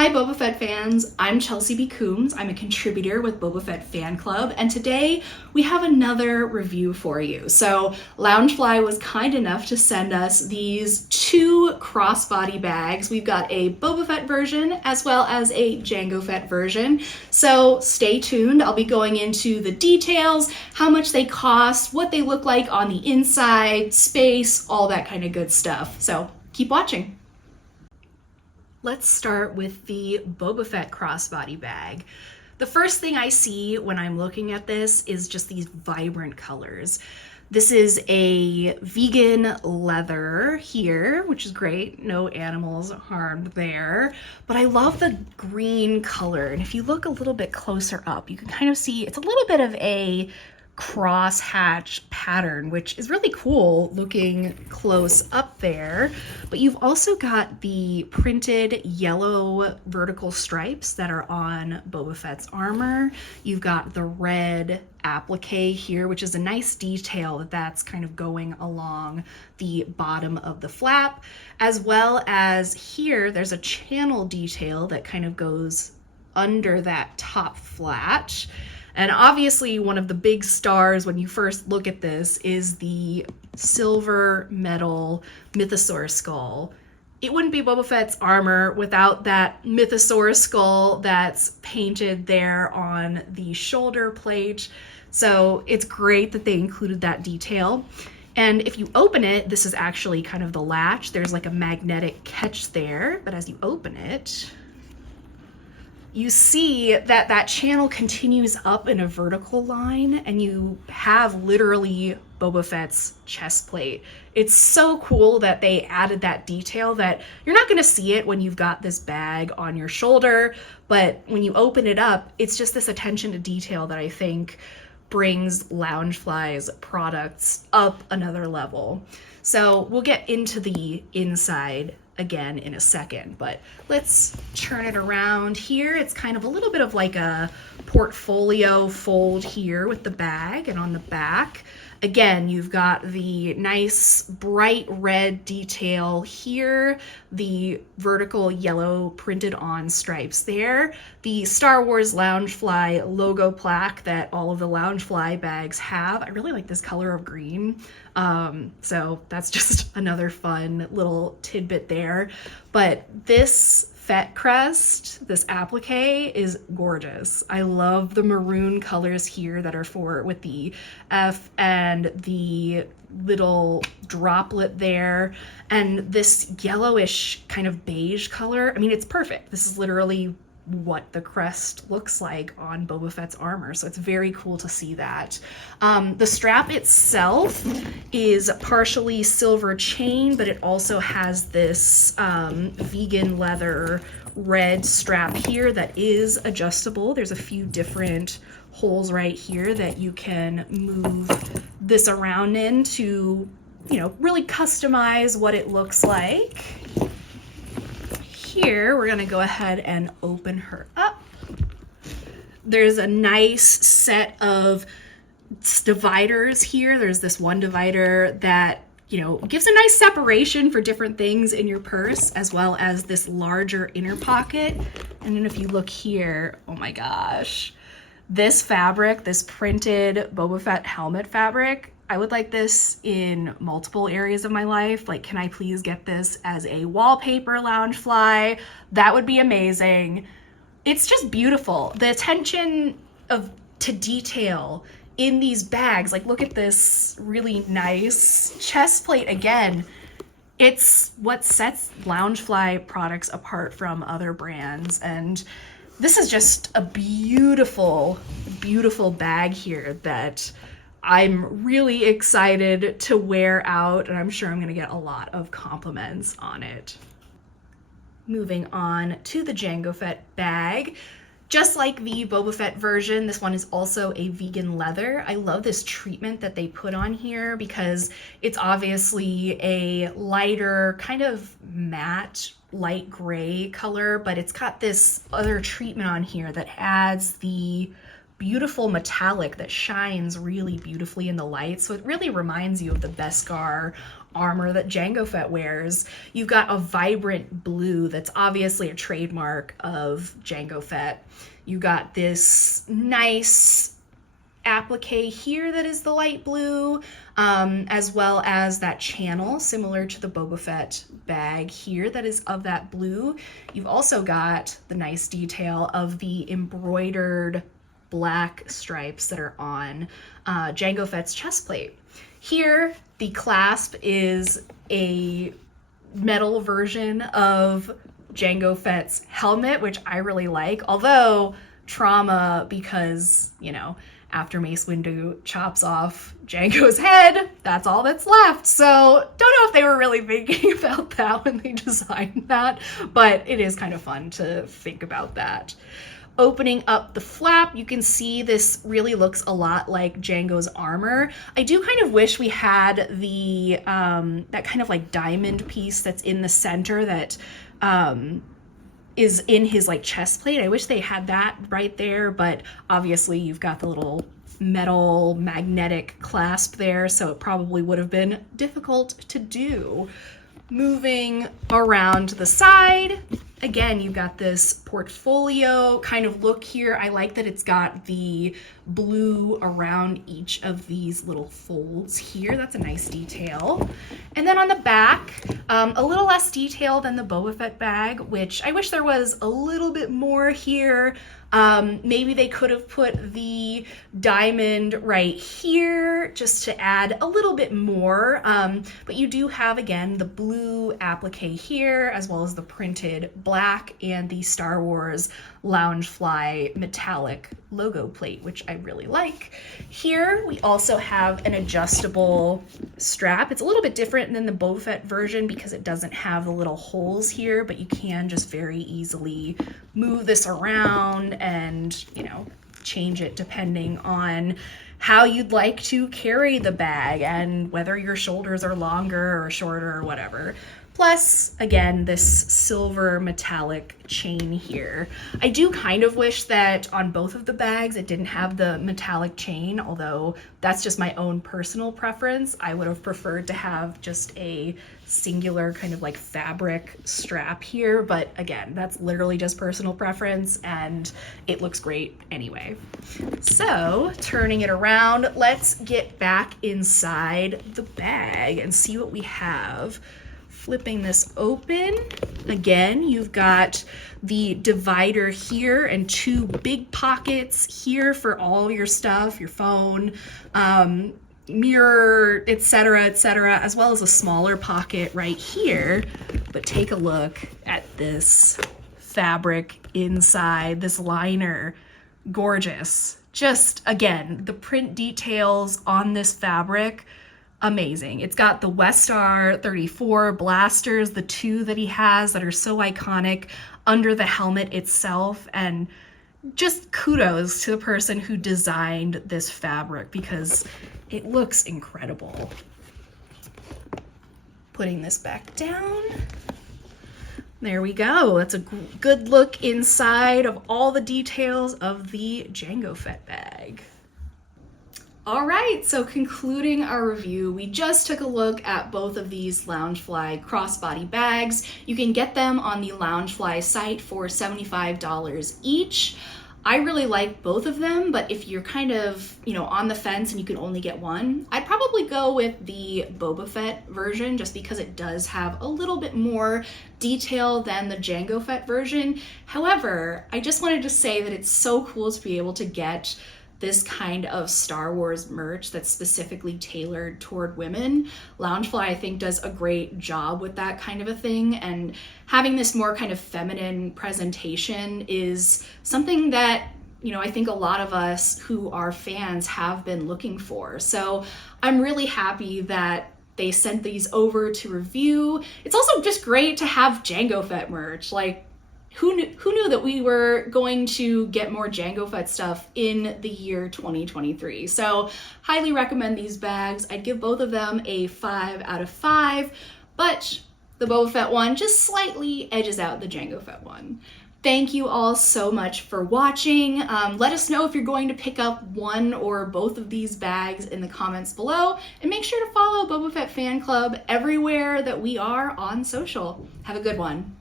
Hi Boba Fett fans, I'm Chelsey B. Coombs. I'm a contributor with Boba Fett Fan Club, and today we have another review for you. So Loungefly was kind enough to send us these two crossbody bags. We've got a Boba Fett version as well as a Jango Fett version. So stay tuned. I'll be going into the details, how much they cost, what they look like on the inside, space, all that kind of good stuff. So keep watching. Let's start with the Boba Fett crossbody bag. The first thing I see when I'm looking at this is just these vibrant colors. This is a vegan leather here, which is great. No animals harmed there. But I love the green color. And if you look a little bit closer up, you can kind of see it's a little bit of a cross-hatch pattern, which is really cool looking close up there. But you've also got the printed yellow vertical stripes that are on Boba Fett's armor. You've got the red applique here, which is a nice detail that's kind of going along the bottom of the flap, as well as here there's a channel detail that kind of goes under that top flat. And obviously one of the big stars when you first look at this is the silver metal mythosaur skull. It wouldn't be Boba Fett's armor without that mythosaur skull that's painted there on the shoulder plate. So it's great that they included that detail. And if you open it, this is actually kind of the latch. There's like a magnetic catch there, but as you open it, you see that that channel continues up in a vertical line and you have literally Boba Fett's chest plate. It's so cool that they added that detail that you're not going to see it when you've got this bag on your shoulder, but when you open it up, it's just this attention to detail that I think brings Loungefly's products up another level. So we'll get into the inside again in a second, but let's turn it around here. It's kind of a little bit of like a portfolio fold here with the bag, and on the back again you've got the nice bright red detail here, the vertical yellow printed on stripes there, the Star Wars Loungefly logo plaque that all of the Loungefly bags have. I really like this color of green. So that's just another fun little tidbit there. But this Fett crest, this applique, is gorgeous. I love the maroon colors here that are with the F and the little droplet there, and this yellowish kind of beige color. I mean, it's perfect. This is literally what the crest looks like on Boba Fett's armor, so it's very cool to see that. The strap itself is partially silver chain, but it also has this vegan leather red strap here that is adjustable. There's a few different holes right here that you can move this around in to, you know, really customize what it looks like. Here, we're gonna go ahead and open her up. There's a nice set of dividers here. There's this one divider that, you know, gives a nice separation for different things in your purse, as well as this larger inner pocket. And then if you look here, oh my gosh, this fabric, this printed Boba Fett helmet fabric, I would like this in multiple areas of my life. Like, can I please get this as a wallpaper Loungefly? That would be amazing. It's just beautiful. The attention to detail in these bags, like look at this really nice chest plate again. It's what sets Loungefly products apart from other brands, and this is just a beautiful, beautiful bag here that I'm really excited to wear out, and I'm sure I'm going to get a lot of compliments on it. Moving on to the Jango Fett bag. Just like the Boba Fett version, this one is also a vegan leather. I love this treatment that they put on here because it's obviously a lighter, kind of matte, light gray color, but it's got this other treatment on here that adds the beautiful metallic that shines really beautifully in the light. So it really reminds you of the Beskar armor that Jango Fett wears. You've got a vibrant blue that's obviously a trademark of Jango Fett. You got this nice applique here that is the light blue, as well as that channel similar to the Boba Fett bag here that is of that blue. You've also got the nice detail of the embroidered black stripes that are on Jango Fett's chest plate. Here, the clasp is a metal version of Jango Fett's helmet, which I really like, although trauma because, you know, after Mace Windu chops off Jango's head, that's all that's left. So don't know if they were really thinking about that when they designed that, but it is kind of fun to think about that. Opening up the flap, you can see this really looks a lot like Jango's armor. I do kind of wish we had the that kind of like diamond piece that's in the center that is in his like chest plate. I wish they had that right there, but obviously you've got the little metal magnetic clasp there, so it probably would have been difficult to do. Moving around the side, again, you've got this portfolio kind of look here. I like that it's got the blue around each of these little folds here. That's a nice detail. And then on the back, a little less detail than the Boba Fett bag, which I wish there was a little bit more here. Maybe they could have put the diamond right here just to add a little bit more. But you do have, again, the blue applique here, as well as the printed black and the Star Wars Loungefly metallic logo plate, which I really like. Here we also have an adjustable strap. It's a little bit different than the Boba Fett version because it doesn't have the little holes here, but you can just very easily move this around and, you know, change it depending on how you'd like to carry the bag and whether your shoulders are longer or shorter or whatever. Plus, again, this silver metallic chain here. I do kind of wish that on both of the bags it didn't have the metallic chain, although that's just my own personal preference. I would have preferred to have just a singular kind of like fabric strap here, but again, that's literally just personal preference and it looks great anyway. So, turning it around, let's get back inside the bag and see what we have. Flipping this open, again, you've got the divider here and two big pockets here for all your stuff, your phone, mirror, etc., as well as a smaller pocket right here. But take a look at this fabric inside, this liner. Gorgeous. Just, again, the print details on this fabric, amazing. It's got the Westar 34 blasters, the two that he has that are so iconic under the helmet itself, and just kudos to the person who designed this fabric because it looks incredible. Putting this back down. There we go. That's a good look inside of all the details of the Jango Fett bag. All right, so concluding our review, we just took a look at both of these Loungefly crossbody bags. You can get them on the Loungefly site for $75 each. I really like both of them, but if you're kind of, you know, on the fence and you can only get one, I'd probably go with the Boba Fett version just because it does have a little bit more detail than the Jango Fett version. However, I just wanted to say that it's so cool to be able to get this kind of Star Wars merch that's specifically tailored toward women. Loungefly, I think, does a great job with that kind of a thing, and having this more kind of feminine presentation is something that, you know, I think a lot of us who are fans have been looking for. So I'm really happy that they sent these over to review. It's also just great to have Jango Fett merch. Like, who knew that we were going to get more Jango Fett stuff in the year 2023? So highly recommend these bags. I'd give both of them a 5 out of 5, but the Boba Fett one just slightly edges out the Jango Fett one. Thank you all so much for watching. Let us know if you're going to pick up one or both of these bags in the comments below, and make sure to follow Boba Fett Fan Club everywhere that we are on social. Have a good one.